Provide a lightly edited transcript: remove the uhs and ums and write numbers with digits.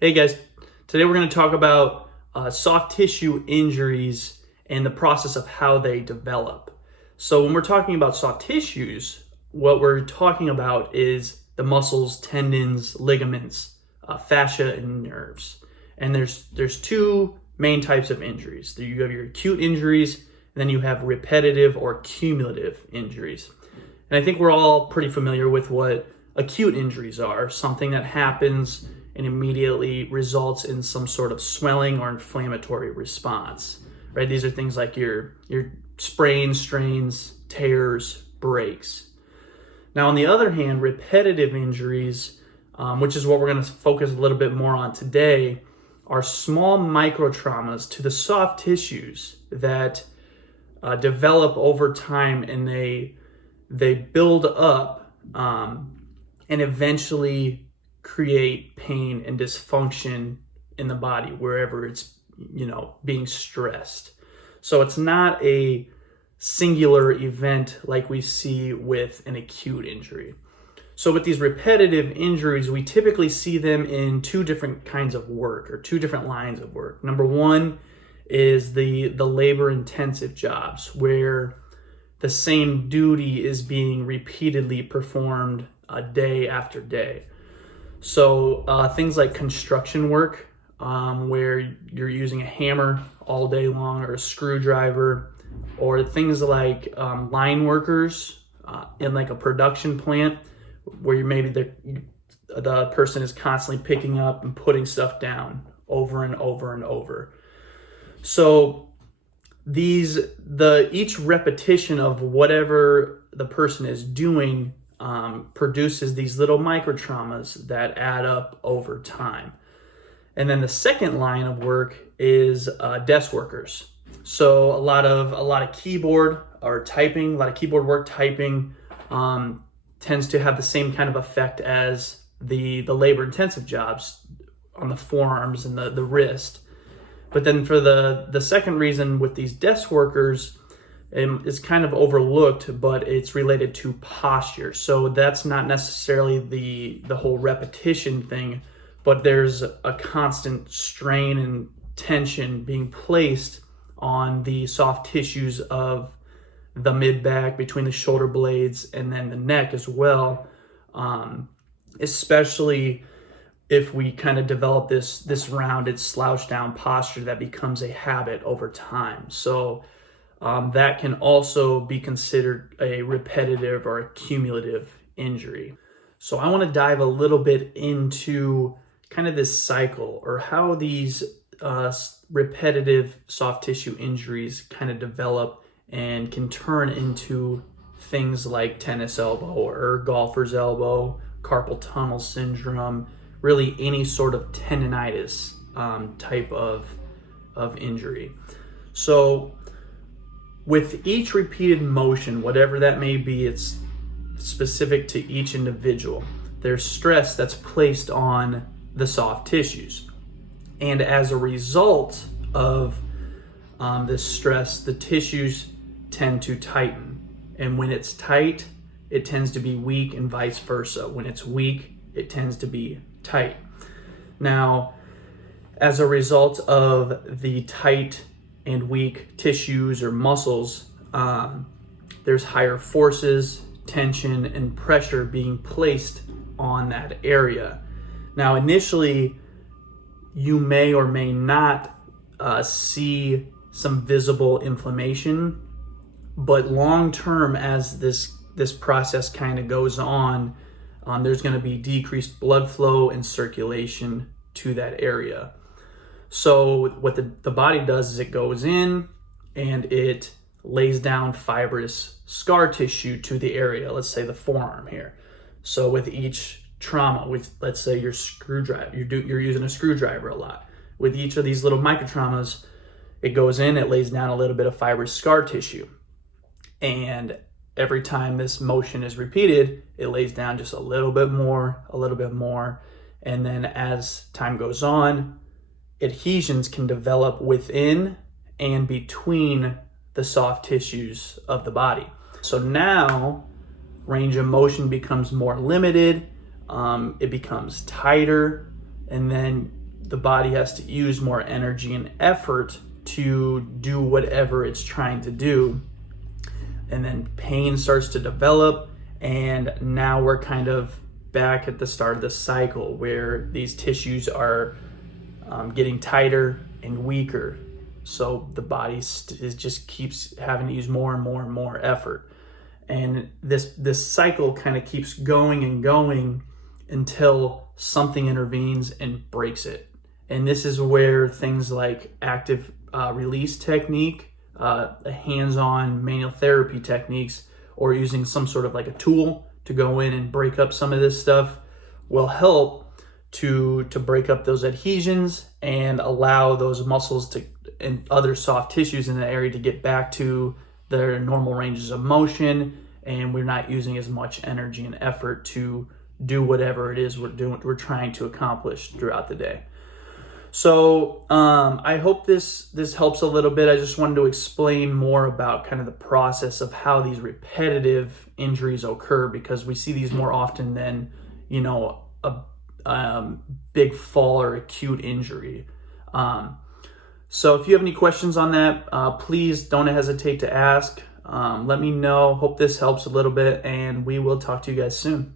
Hey guys, today we're going to talk about soft tissue injuries and the process of how they develop. So when we're talking about soft tissues, what we're talking about is the muscles, tendons, ligaments, fascia, and nerves. And there's two main types of injuries. You have your acute injuries, and then you have repetitive or cumulative injuries. And I think we're all pretty familiar with what acute injuries are, something that happens and immediately results in some sort of swelling or inflammatory response, right? These are things like your sprains, strains, tears, breaks. Now, on the other hand, repetitive injuries, which is what we're going to focus a little bit more on today, are small micro traumas to the soft tissues that develop over time, and they build up and eventually create pain and dysfunction in the body wherever it's being stressed. So it's not a singular event like we see with an acute injury. So with these repetitive injuries, we typically see them in two different kinds of work, or two different lines of work. Number one is the labor intensive jobs, where the same duty is being repeatedly performed day after day. So things like construction work, where you're using a hammer all day long, or a screwdriver, or things like line workers in like a production plant, where maybe the person is constantly picking up and putting stuff down over and over and over. So each repetition of whatever the person is doing produces these little micro traumas that add up over time. And then the second line of work is desk workers. So a lot of keyboard or typing, a lot of keyboard work, typing tends to have the same kind of effect as the labor intensive jobs on the forearms and the wrist. But then for the second reason with these desk workers, is kind of overlooked, but it's related to posture. So that's not necessarily the whole repetition thing, but there's a constant strain and tension being placed on the soft tissues of the mid-back, between the shoulder blades, and then the neck as well, especially if we kind of develop this rounded slouch down posture that becomes a habit over time. So that can also be considered a repetitive or a cumulative injury. So I want to dive a little bit into kind of this cycle, or how these repetitive soft tissue injuries kind of develop and can turn into things like tennis elbow or golfer's elbow, carpal tunnel syndrome, really any sort of tendonitis type of injury. So with each repeated motion, whatever that may be, it's specific to each individual. There's stress that's placed on the soft tissues. And as a result of this stress, the tissues tend to tighten. And when it's tight, it tends to be weak, and vice versa. When it's weak, it tends to be tight. Now, as a result of the tight and weak tissues or muscles, there's higher forces, tension, and pressure being placed on that area. Now, initially, you may or may not see some visible inflammation, but long term, as this process kind of goes on, there's going to be decreased blood flow and circulation to that area. So what the body does is it goes in and it lays down fibrous scar tissue to the area, let's say the forearm here. So with each trauma, with let's say your screwdriver, you're using a screwdriver a lot. With each of these little micro traumas, it goes in, it lays down a little bit of fibrous scar tissue. And every time this motion is repeated, it lays down just a little bit more. And then as time goes on, adhesions can develop within and between the soft tissues of the body. So now range of motion becomes more limited, it becomes tighter, and then the body has to use more energy and effort to do whatever it's trying to do. And then pain starts to develop, and now we're kind of back at the start of the cycle where these tissues are getting tighter and weaker. So the body just keeps having to use more and more and more effort. And this cycle kind of keeps going and going until something intervenes and breaks it. And this is where things like active release technique, hands-on manual therapy techniques, or using some sort of like a tool to go in and break up some of this stuff will help to break up those adhesions and allow those muscles and other soft tissues in the area to get back to their normal ranges of motion, and we're not using as much energy and effort to do whatever it is we're trying to accomplish throughout the day. So I hope this helps a little bit. I just wanted to explain more about kind of the process of how these repetitive injuries occur, because we see these more often than, a big fall or acute injury. So if you have any questions on that, please don't hesitate to ask. Let me know. Hope this helps a little bit, and we will talk to you guys soon.